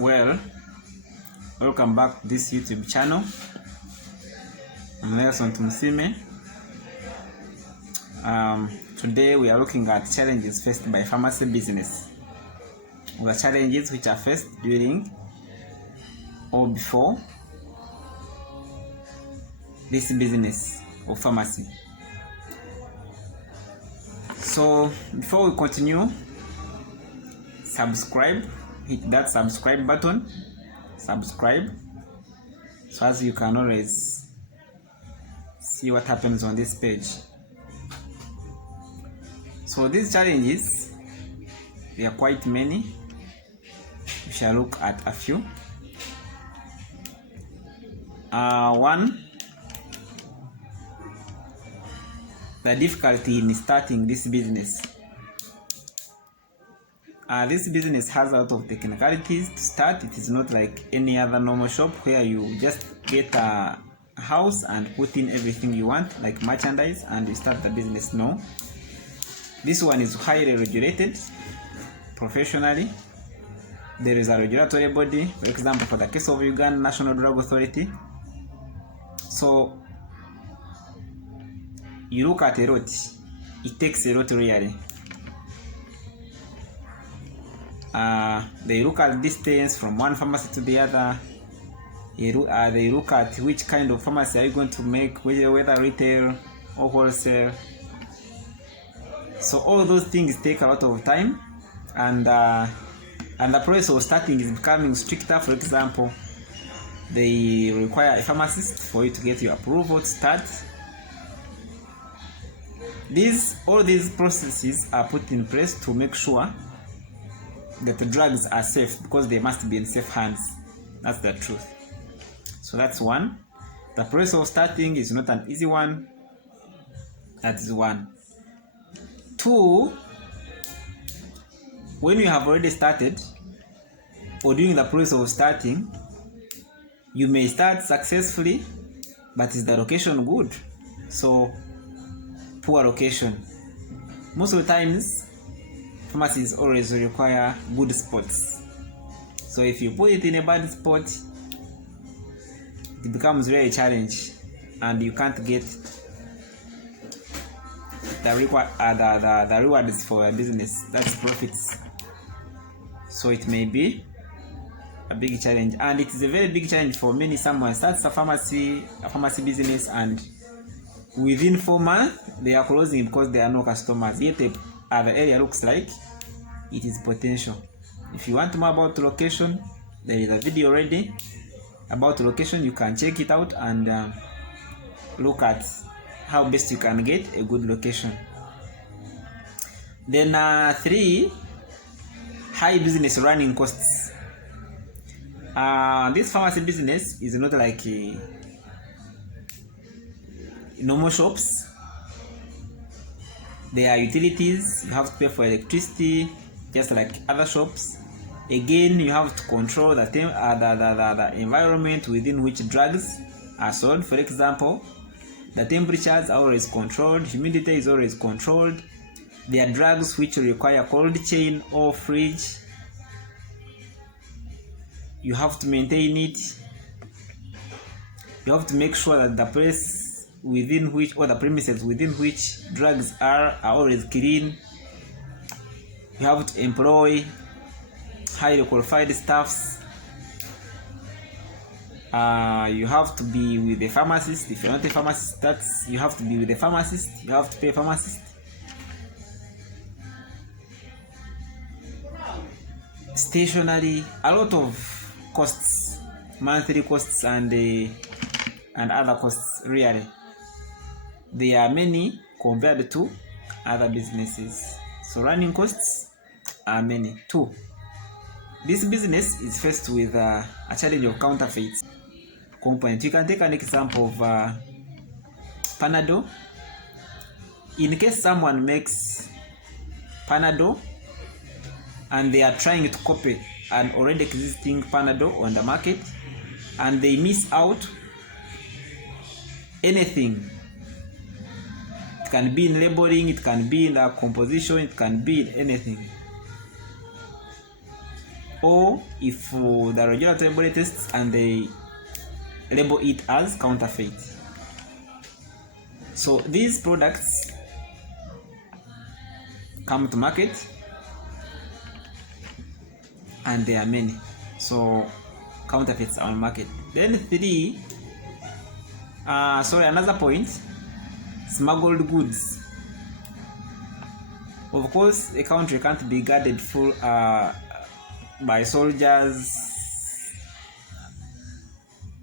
Well, welcome back to this YouTube channel. I'm Nelson Tumsime. Today we are looking at challenges faced by pharmacy business. The challenges which are faced during or before this business of pharmacy. So before we continue, subscribe, hit that subscribe button, subscribe, so as you can always see what happens on this page. So these challenges, they are quite many. We shall look at a few. One, the difficulty in starting this business. This business has a lot of technicalities to start. It is not like any other normal shop where you just get a house and put in everything you want, like merchandise, and you start the business. No. This one is highly regulated professionally. There is a regulatory body, for example, for the case of Uganda National Drug Authority. So you look at a lot. It takes a lot really. They look at distance from one pharmacy to the other. They look at which kind of pharmacy are you going to make, whether retail or wholesale. So all those things take a lot of time, and the process of starting is becoming stricter. For example, they require a pharmacist for you to get your approval to start. All these processes are put in place to make sure that the drugs are safe, because they must be in safe hands. That's the truth. So that's one. The process of starting is not an easy one. That is one. Two, when you have already started, or during the process of starting, you may start successfully, but is the location good? So poor location. Most of the times, pharmacies always require good spots. So if you put it in a bad spot, it becomes really a challenge, and you can't get the rewards for your business. That's profits. So it may be a big challenge, and it is a very big challenge for many. Someone starts a pharmacy business, and within 4 months they are closing because there are no customers. Yet the area looks like it is potential. If you want more about location, there is a video ready about location. You can check it out and look at how best you can get a good location. Then 3, high business running costs. This pharmacy business is not like normal shops. There are utilities. You have to pay for electricity, just like other shops. Again, you have to control the environment within which drugs are sold. For example, the temperatures are always controlled, humidity is always controlled. There are drugs which require cold chain or fridge. You have to maintain it. You have to make sure that the place within which, or the premises within which drugs are always clean. You have to employ highly qualified staffs. You have to be with a pharmacist. If you're not a pharmacist, you have to be with a pharmacist. You have to pay a pharmacist. Stationery, a lot of costs, monthly costs and other costs. Really, there are many compared to other businesses. So running costs are many. 2, this business is faced with a challenge of counterfeits components. You can take an example of Panadol. In case someone makes Panadol and they are trying to copy an already existing Panadol on the market, and they miss out anything. It can be in labeling, it can be in the composition, it can be in anything. or if the regulatory body tests and they label it as counterfeit. So these products come to market and there are many, so counterfeits are on market. Then another point, smuggled goods. Of course, a country can't be guarded full by soldiers.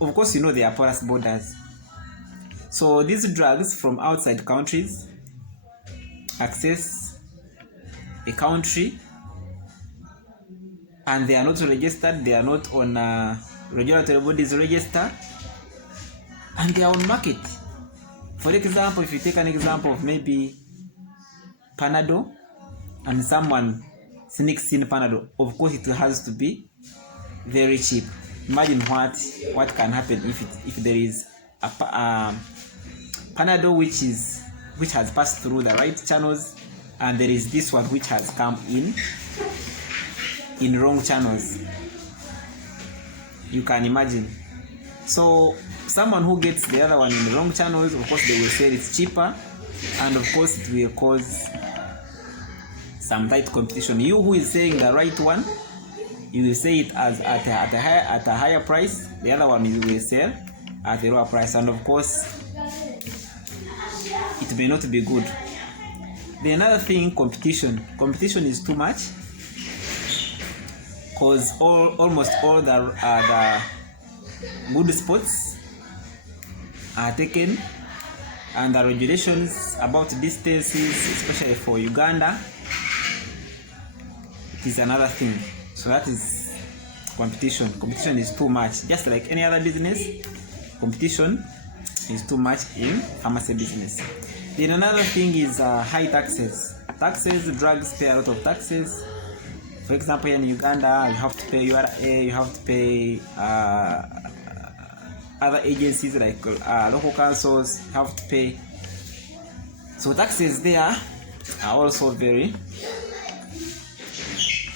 Of course, there are porous borders. So these drugs from outside countries access a country and they are not registered, they are not on regulatory bodies register, and they are on market. For example, if you take an example of maybe Panadol, and someone sneaks in Panadol, of course it has to be very cheap. Imagine what can happen if there is a Panadol which has passed through the right channels, and there is this one which has come in wrong channels. You can imagine. So someone who gets the other one in the wrong channels, of course they will sell it cheaper, and of course it will cause some tight competition. You who is saying the right one, you will say it as at a higher price. The other one you will sell at a lower price, and of course it may not be good. The another thing, competition is too much, because almost all the good spots are taken, and the regulations about distances, especially for Uganda, it is another thing. So that is competition. Competition is too much. Just like any other business, competition is too much in pharmacy business. Then another thing is high taxes. Drugs pay a lot of taxes. For example, in Uganda, you have to pay URA, you have to pay other agencies like local councils, you have to pay. So taxes there are also very,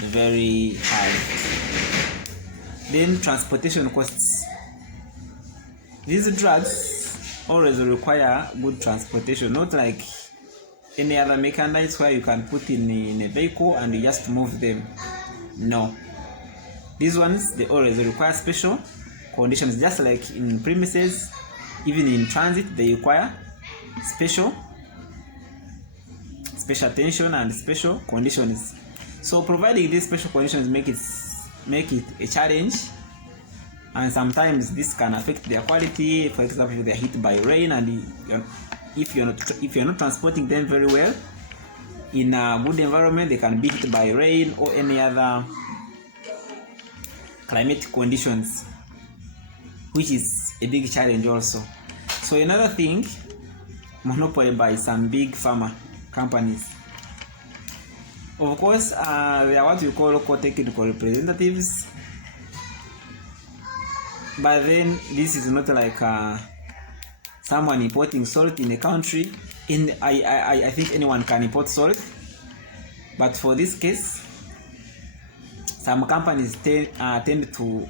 very high. Then transportation costs. These drugs always require good transportation, not like any other mechanized where you can put in a vehicle and you just move them. No, these ones, they always require special conditions, just like in premises, even in transit, they require special attention and special conditions. So providing these special conditions make it a challenge, and sometimes this can affect their quality. For example, if they are hit by rain, and if you're not transporting them very well in a good environment, they can be hit by rain or any other climatic conditions, which is a big challenge also. So another thing, monopoly by some big pharma companies. Of course, they are what we call local technical representatives, but then this is not like someone importing salt in a country. I think anyone can import salt, but for this case, some companies tend to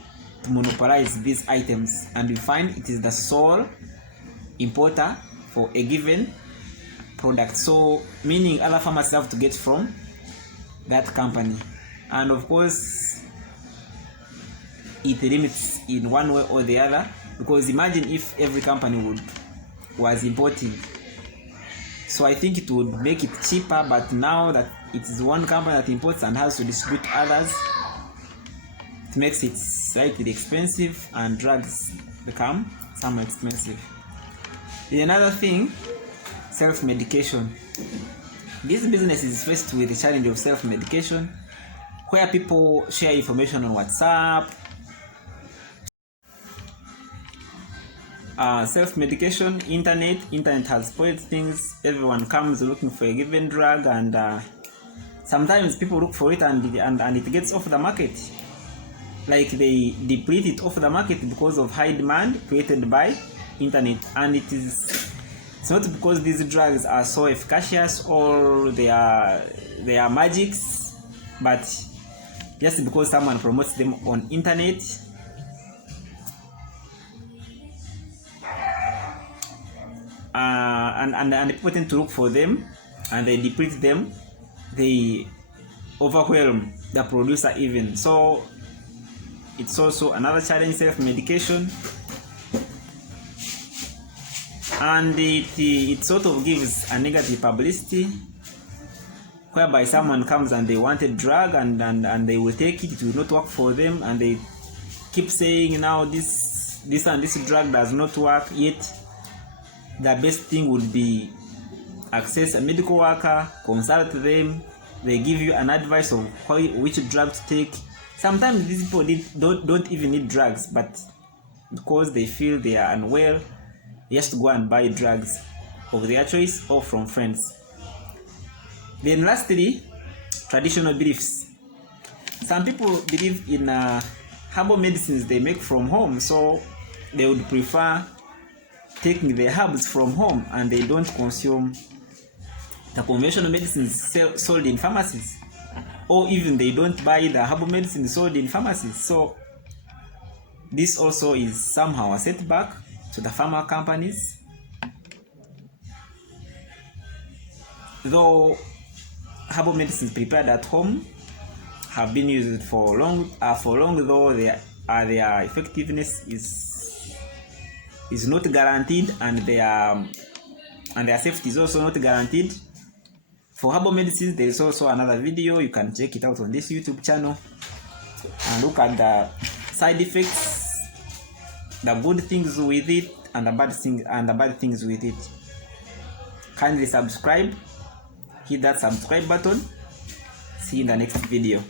monopolize these items, and you find it is the sole importer for a given product. So meaning other farmers have to get from that company, and of course it limits in one way or the other, because imagine if every company was importing. So I think it would make it cheaper, but now that it is one company that imports and has to distribute others, it makes it slightly expensive, and drugs become somewhat expensive. Another thing, self-medication. This business is faced with the challenge of self-medication, where people share information on WhatsApp. Self-medication, internet has spoiled things. Everyone comes looking for a given drug, and sometimes people look for it and it gets off the market. Like they deplete it off the market because of high demand created by internet, and it's not because these drugs are so efficacious or they are magics, but just because someone promotes them on internet. And people tend to look for them and they deplete them, they overwhelm the producer even. So it's also another challenge, self-medication, and it sort of gives a negative publicity, whereby someone comes and they want a drug and they will take it, it will not work for them, and they keep saying now this and this drug does not work, yet the best thing would be access a medical worker, consult them, they give you an advice of which drug to take. Sometimes these people don't even need drugs, but because they feel they are unwell, they just go and buy drugs of their choice or from friends. Then lastly, traditional beliefs. Some people believe in herbal medicines they make from home, so they would prefer taking the herbs from home and they don't consume the conventional medicines sold in pharmacies, or even they don't buy the herbal medicine sold in pharmacies. So this also is somehow a setback to the pharma companies. Though herbal medicines prepared at home have been used for long, though their effectiveness is not guaranteed, and their safety is also not guaranteed. For herbal medicines, there is also another video, you can check it out on this YouTube channel and look at the side effects, the good things with it and the bad things with it. Kindly subscribe, hit that subscribe button. See you in the next video.